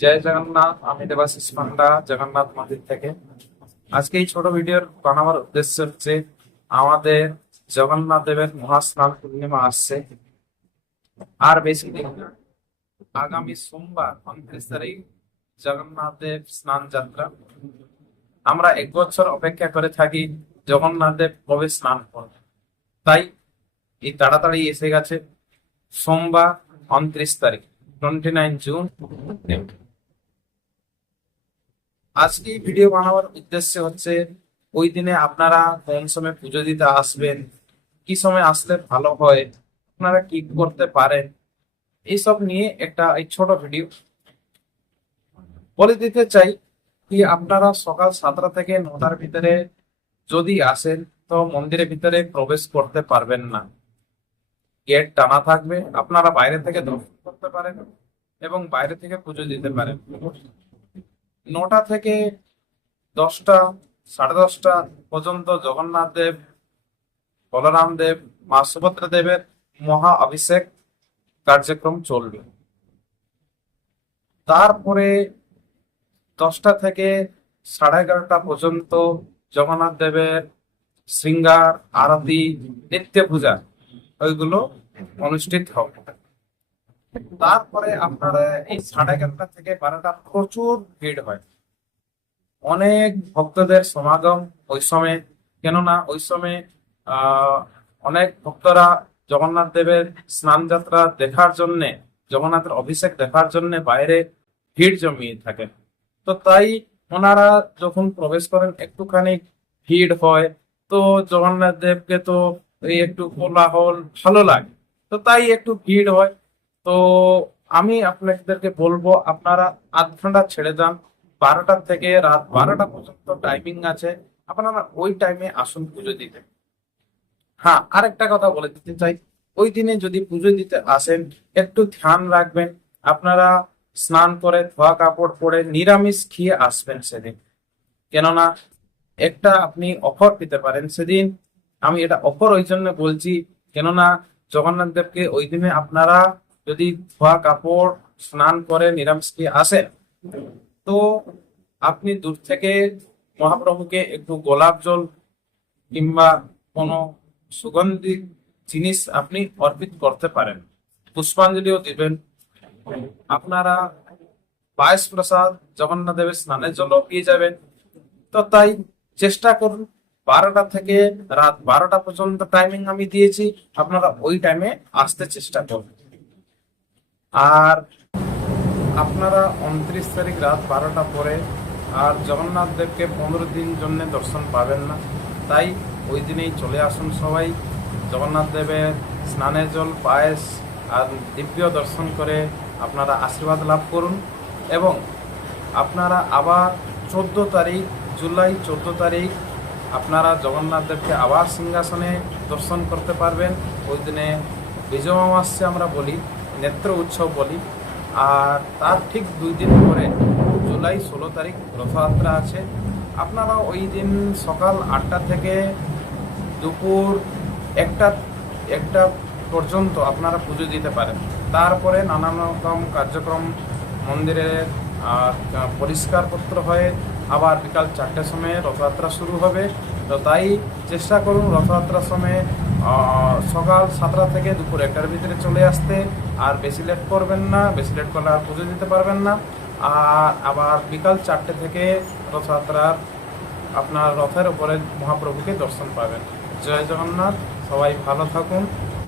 জয় জগন্নাথ। আমি দেবাশিস পান্ডা জগন্নাথ মন্দির থেকে। আজকে এই ছোট ভিডিওর বানাবার উদ্দেশ্য হচ্ছে আমাদের জগন্নাথ দেবের মহাস্নান পূর্ণিমা আসছে আর বেশি দিন না। আগামী সোমবার 29 তারিখ জগন্নাথ দেব স্নান যাত্রা। আমরা 1 বছর অপেক্ষা করে থাকি জগন্নাথ দেব কবে স্নান করবে, তাই এই তাড়াতাড়ি এসে গেছে সোমবার 29 তারিখ, 29 জুন। আজকে এই ভিডিও বানাবার উদ্দেশ্য হচ্ছে ওই দিনে আপনারা কোন সময় পুজো দিতে আসবেন, কি সময় আসলে ভালো হয়, আপনারা কি করতে পারেন, এইসব নিয়ে একটা এই ছোট ভিডিও বলে দিতে চাই। কি আপনারা সকাল 7টা থেকে 9টার ভিতরে যদি আসেন তো মন্দিরের ভিতরে প্রবেশ করতে পারবেন না, গেট টানা থাকবে। আপনারা বাইরে থেকে দর্শন করতে পারেন এবং বাইরে থেকে পুজো দিতে পারেন। 9টা থেকে 10টা, 10:30 পর্যন্ত জগন্নাথ দেব, বলরাম দেব, মা সুভদ্রা দেবের মহা অভিষেক কার্যক্রম চলবে। তারপরে 10টা থেকে 11:30 পর্যন্ত জগন্নাথ দেবের শৃঙ্গার, আরতি, নিত্য পূজা ওইগুলো অনুষ্ঠিত হবে। তারপরে আপনারা এই 11:30 থেকে 12টা প্রচুর ভিড় হয়, অনেক ভক্তদের সমাগম ওই সময়। কেননা ওই সময় অনেক ভক্তরা জগন্নাথ দেবের স্নান যাত্রা দেখার জন্য, জগন্নাথের অভিষেক দেখার জন্য বাইরে ভিড় জমিয়ে থাকে। তো তাই ওনারা যখন প্রবেশ করেন একটুখানি ভিড় হয়, তো জগন্নাথ দেবকে তো এই একটু কোলাহল ভালো লাগে, তো তাই একটু ভিড় হয়। তো আমি আপনাদেরকে বলবো আপনারা আধ ঘন্টা ছেড়ে যান, 12টা থেকে রাত 12টা পর্যন্ত টাইমিং আছে, আপনারা ওই টাইমে আসুন পুজো দিতে। হ্যাঁ, আরেকটা কথা বলে দিতে চাই, ওই দিনে যদি পুজো দিতে আসেন একটু ধ্যান রাখবেন, আপনারা স্নান করে ধোয়া কাপড় পরে নিরামিষ খেয়ে আসবেন সেদিন। কেননা একটা আপনি অফার পেতে পারেন সেদিন। আমি এটা অফার ওই জন্য বলছি, কেননা জগন্নাথ দেবকে ওই দিনে আপনারা যদি ধোয়া কাপড় স্নান করে নিরামিষ খেয়ে আসেন, তো আপনি দূর থেকে মহাপ্রভুকে একটু গোলাপ জল কিংবা কোনো সুগন্ধি জিনিস আপনি অর্পিত করতে পারেন, পুষ্পাঞ্জলিও দিবেন। আপনারা পায়েস প্রসাদ জগন্নাথ দেবের স্নানের জন্য পেয়ে যাবেন। তো তাই চেষ্টা করুন, 12টা থেকে রাত 12টা পর্যন্ত টাইমিং আমি দিয়েছি, আপনারা ওই টাইমে আসতে চেষ্টা করুন। আর আপনারা 29 তারিখ রাত 12টা পরে আর জগন্নাথ দেবকে 15 দিন জন্য দর্শন পাবেন না, তাই ওই দিনেই চলে আসুন সবাই। জগন্নাথ দেবের স্নানের জল, পায়েস আর দিব্য দর্শন করে আপনারা আশীর্বাদ লাভ করুন। এবং আপনারা আবার 14 তারিখ, জুলাই 14 তারিখ আপনারা জগন্নাথ দেবকে আবার সিংহাসনে দর্শন করতে পারবেন। ওই দিনে বিজয় অমাবস্যা আমরা বলি, নেত্র উৎসব বলি। আর তার ঠিক 2 দিন পরে জুলাই 16 তারিখ রথযাত্রা আছে। আপনারা ওই দিন সকাল 8টা থেকে দুপুর একটা একটা পর্যন্ত আপনারা পুজো দিতে পারেন। তারপরে নানান রকম কার্যক্রম মন্দিরের পরিষ্কারপত্র হয়ে আবার বিকাল 4টের সময় রথযাত্রা শুরু হবে। তো তাই চেষ্টা করুন রথযাত্রার সময় সকাল 7টা থেকে দুপুর 1টার ভিতরে চলে আসতে। আর বেশি লেট করবেন না, বেশি লেট করলে আর পুজো দিতে পারবেন না। আর আবার বিকাল 4টে থেকে রথযাত্রার আপনার রথের উপরে মহাপ্রভুকে দর্শন পাবেন। জয় জগন্নাথ, সবাই ভালো থাকুন।